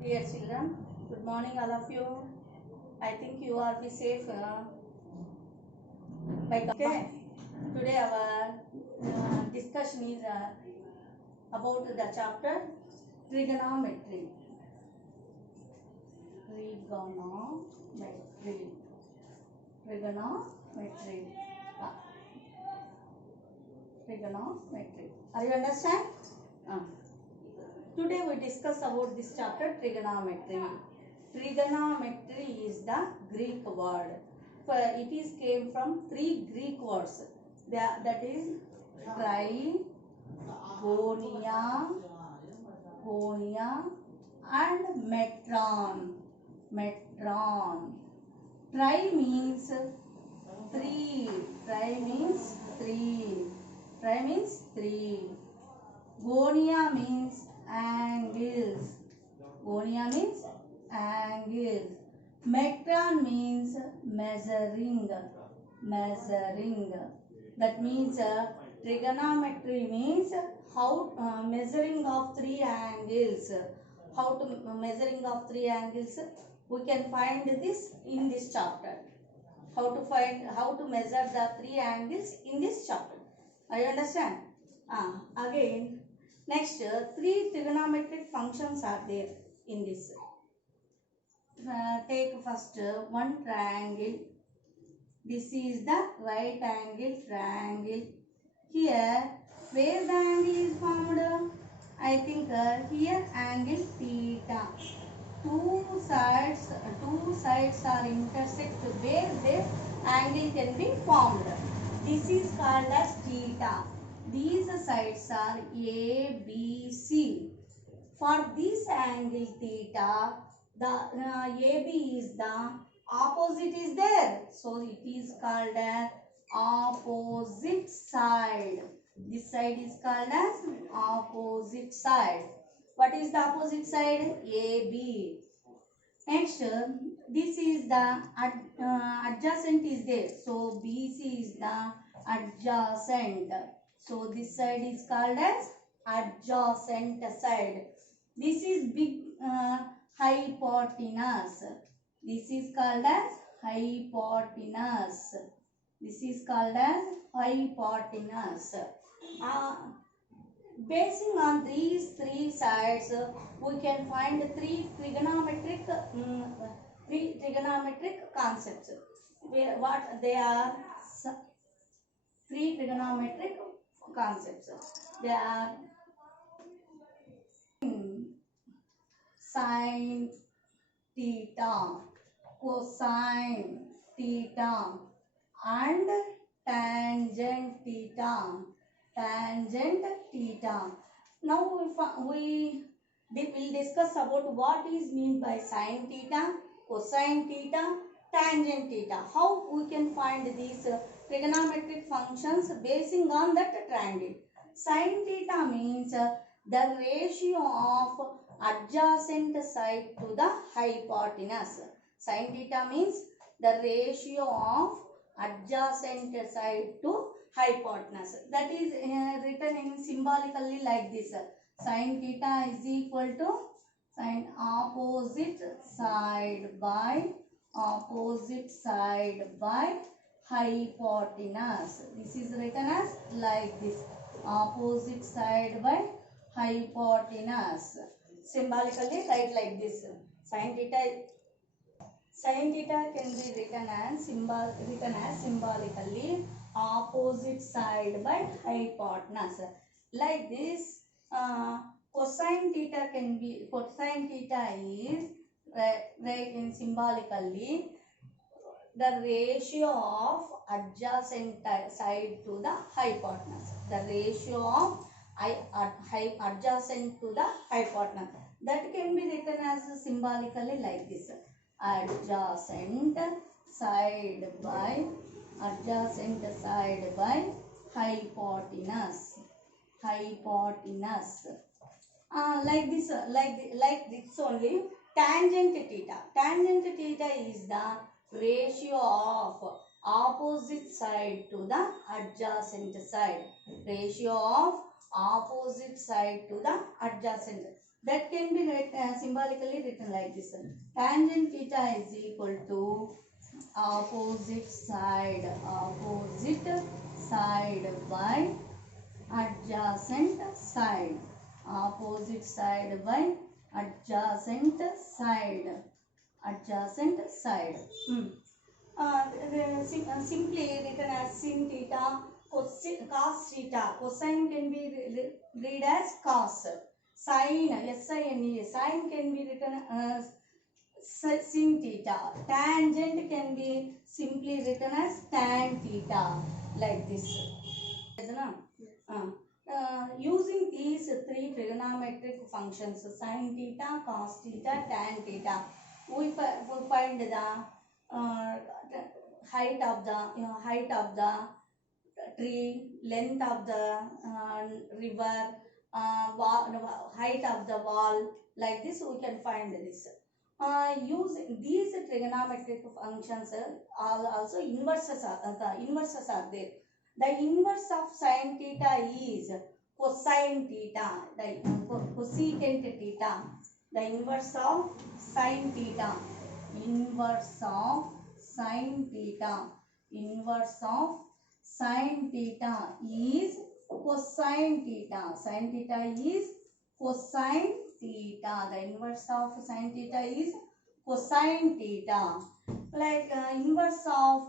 Dear children, good morning all of you. I think you are be safe. Okay. Today our discussion is about the chapter trigonometry. Trigonometry. Trigonometry. Uh, Trigonometry. Are you understand? Uh. Today we discuss about this chapter trigonometry. Trigonometry is the Greek word. It is came from three Greek words. That is trigonia, gonia, and metron. Metron. Tri means three. Tri means three. Tri means three. Gonia means angles. Gonia means angles. Metron means measuring. Measuring. That means trigonometry means how measuring of three angles. How to measuring of three angles. We can find this in this chapter. How to measure the three angles in this chapter. I understand. Again, next three trigonometric functions are there in this. Take first one triangle. This is the right angle triangle. Here, where the angle is formed? I think here angle theta. Two sides are intersect where the angle can be formed. This is called as theta. These sides are A, B, C. For this angle theta, the AB is the opposite is there. So it is called as opposite side. This side is called as opposite side. What is the opposite side? AB. Next, this is the adjacent is there. So BC is the adjacent. So this side is called as adjacent side. This is big hypotenuse. This is called as hypotenuse. This is called as hypotenuse. Basing on these three sides, we can find three trigonometric concepts. What they are? Three trigonometric concepts. They are sine theta, cosine theta, and tangent theta. Tangent theta. Now we will discuss about what is mean by sine theta, cosine theta, tangent theta. How we can find these trigonometric functions basing on that triangle. Sine theta means the ratio of adjacent side to the hypotenuse. Sine theta means the ratio of adjacent side to hypotenuse. That is written in symbolically like this. Sin theta is equal to sin opposite side by hypotenuse. This is written as like this. Opposite side by hypotenuse. Symbolically write like this. Sin theta can be written as symbolically opposite side by hypotenuse. Like this, cosine theta is right in symbolically the ratio of adjacent side to the hypotenuse. The ratio of adjacent to the hypotenuse. That can be written as symbolically like this. Adjacent side by hypotenuse. Like this only. Tangent theta is the ratio of opposite side to the adjacent side. Ratio of opposite side to the adjacent. That can be symbolically written like this. Tangent theta is equal to opposite side by adjacent side, opposite side by adjacent side, adjacent side. Simply written as sin theta, cos theta. Cosine can be read as cos. Sine, S-I-N-E, sine can be written as sin theta. Tangent can be simply written as tan theta, like this. Using these three trigonometric functions, sin theta, cos theta, tan theta, we find the height of the tree, length of the river, height of the wall. Like this, we can find this. Using these trigonometric functions, also inverses are there. The inverse of sin theta is cosine theta, the cosecant theta. The inverse of sin theta, inverse of sin theta, inverse of sin theta is cosine theta. Sin theta is cosine theta. The inverse of sin theta is cosine theta. Like inverse of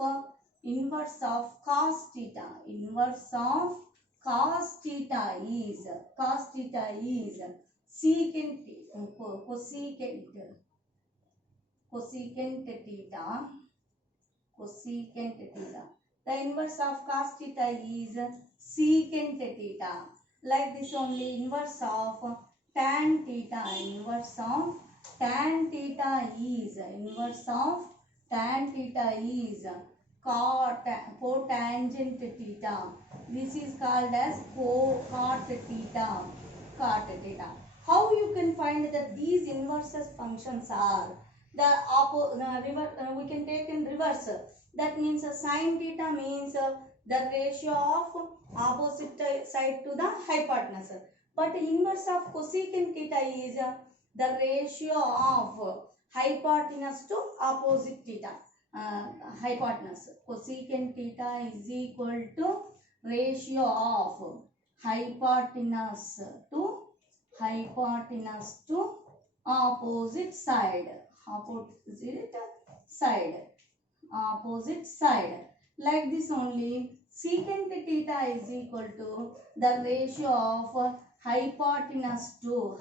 cos theta. Inverse of cos theta is secant cosecant theta. Cosecant theta. The inverse of cos theta is secant theta. Like this only, inverse of tan theta. Inverse of tan theta is cotangent theta. This is called as cot theta. Cot theta. How you can find that these inverses functions are we can take in reverse. That means sin theta means the ratio of opposite side to the hypotenuse. But inverse of cosecant theta is the ratio of hypotenuse to opposite theta. Hypotenuse. Cosecant theta is equal to ratio of hypotenuse to opposite side. Opposite side. Like this only, secant theta is equal to the ratio of hypotenuse to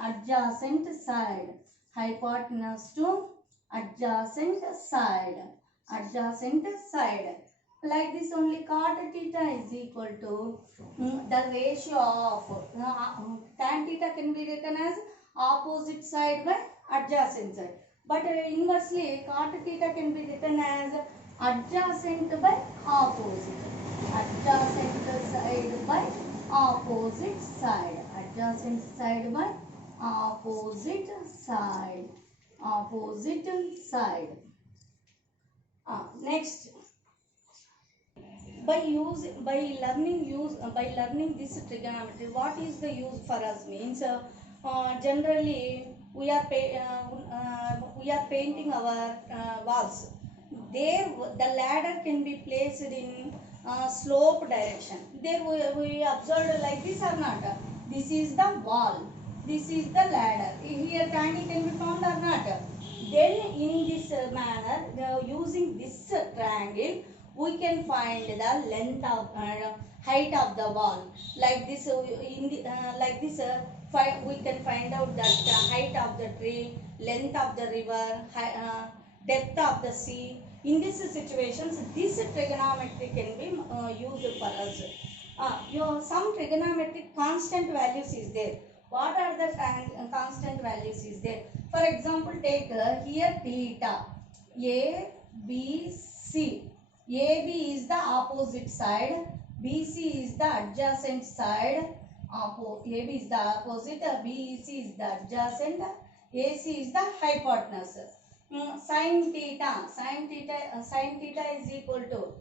adjacent side. Hypotenuse to adjacent side. Like this only, cot theta is equal to the ratio of tan theta can be written as opposite side by adjacent side. But inversely, cot theta can be written as adjacent by opposite. Adjacent side by opposite side. Adjacent side by opposite side. Next, by learning this trigonometry, what is the use for us means generally we are painting our walls. There the ladder can be placed in slope direction. There we observed like this or not. This is the wall, this is the ladder. Here triangle can be found or not. Then in this manner, using this triangle, we can find the length of height of the wall. Like this, we can find out that the height of the tree, length of the river, depth of the sea. In these situations, this trigonometry can be used for us. Some trigonometric constant values is there. What are the constant values is there? For example, take here theta, A, B, C. AB is the opposite side, BC is the adjacent side, AB is the opposite, BEC is the adjacent, AC is the hypotenuse. Sin theta is equal to,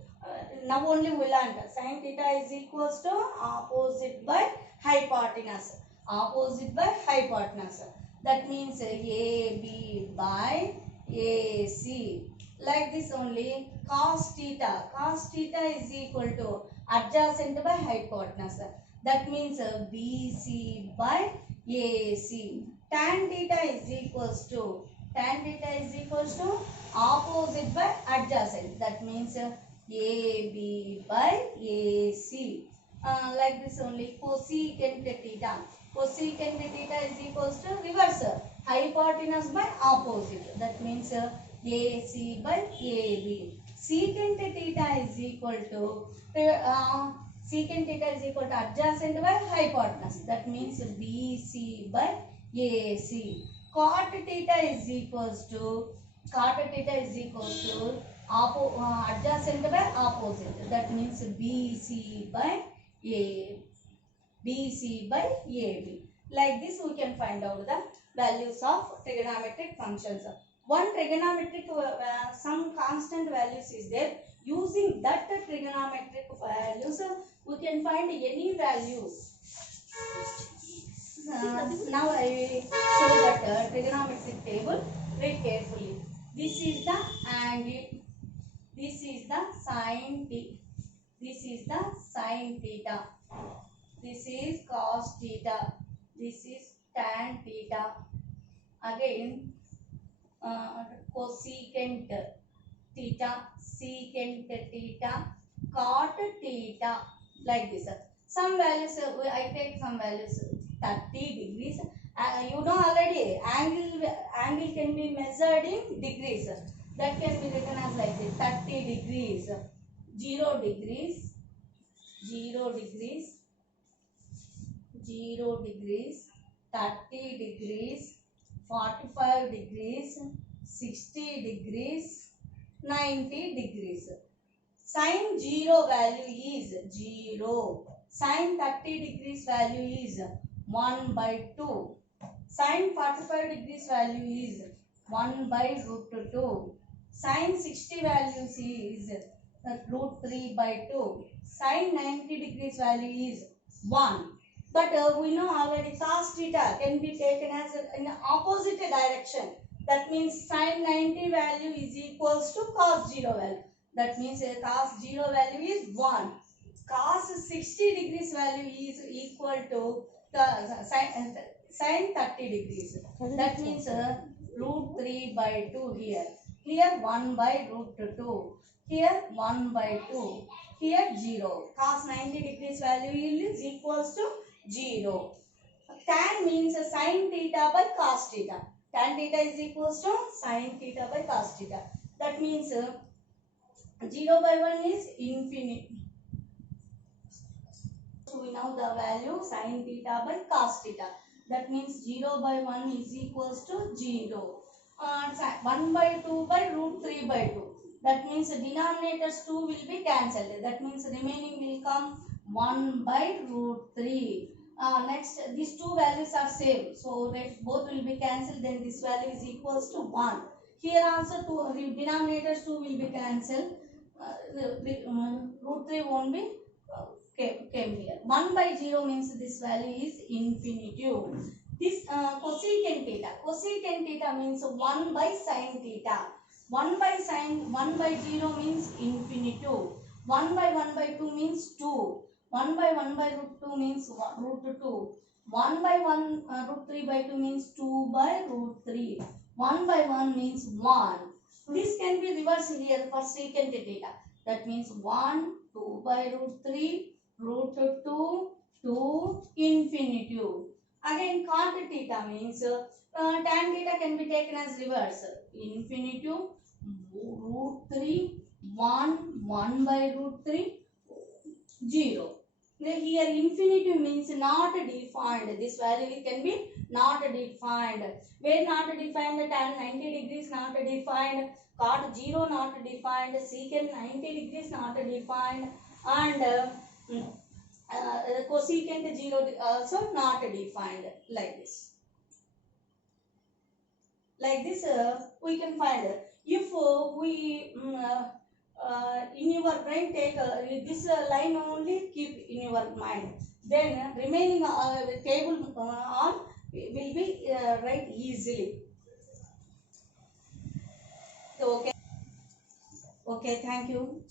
now only we learned, sin theta is equals to opposite by hypotenuse. opposite by hypotenuse. That means AB by AC. Like this only, cos theta. Cos theta is equal to adjacent by hypotenuse. That means BC by AC. Tan theta is equals to opposite by adjacent. That means AB by AC. Like this only, cosecant theta. Cosecant theta is equals to reverse, hypotenuse by opposite. That means AC by AB. Secant theta is equal to adjacent by hypotenuse. That means BC by AC. Cot theta is equals to adjacent by opposite. That means BC by AB. Like this we can find out the values of trigonometric functions. One trigonometric some constant values is there. Using that trigonometric values we can find any values. Now I show that trigonometric table. Read carefully. This is the angle. This is the sin theta. This is the sin theta. This is cos theta. This is tan theta. Again, cosecant theta, secant theta, cot theta. Like this. Some values, I take some values. 30 degrees. You know already, angle can be measured in degrees. That can be written as like this: 30 degrees, 0 degrees, 0 degrees, 0 degrees, 30 degrees, 45 degrees, 60 degrees, 90 degrees. Sin 0 value is 0. Sin 30 degrees value is 1 by 2. Sin 45 degrees value is 1 by root 2. Sin 60 values is root 3 by 2. Sin 90 degrees value is 1. But we know already cos theta can be taken as in the opposite direction. That means sin 90 value is equals to cos 0 value. That means cos 0 value is 1. Cos 60 degrees value is equal to sin 30 degrees. That means root 3 by 2 here. Here 1 by root 2. Here 1 by 2. Here 0. Cos 90 degrees value is equals to 0. Tan means sin theta by cos theta. Tan theta is equals to sin theta by cos theta. That means 0 by 1 is infinity. So we know the value sin theta by cos theta. That means 0 by 1 is equals to 0. 1 by 2 by root 3 by 2. That means denominators 2 will be cancelled. That means remaining will come 1 by root 3. Next, these two values are same. So if both will be cancelled, then this value is equals to 1. Here also two denominators 2 will be cancelled. Root 3 won't be came here. 1 by 0 means this value is infinitive. This cosecant theta. Cosecant theta means 1 by sin theta. 1 by 0 means infinitive. 1 by 2 means 2. 1 by root 2 means root 2. 1 by root 3 by 2 means 2 by root 3. 1 by 1 means 1. This can be reversed here for secant theta. That means 1, 2 by root 3, root 2, 2, infinitive. Again, cot theta means tan theta can be taken as reverse. Infinitive, root 3, 1, 1 by root 3, 0. Here infinitive means not defined. This value can be not defined. Where not defined? Tan 90 degrees not defined. Cot 0 not defined. Secant 90 degrees not defined. And cosecant 0 also not defined. Like this. Like this we can find. If we in your brain take this line only keep in your mind. then remaining table on will be write easily. So, okay, okay, thank you.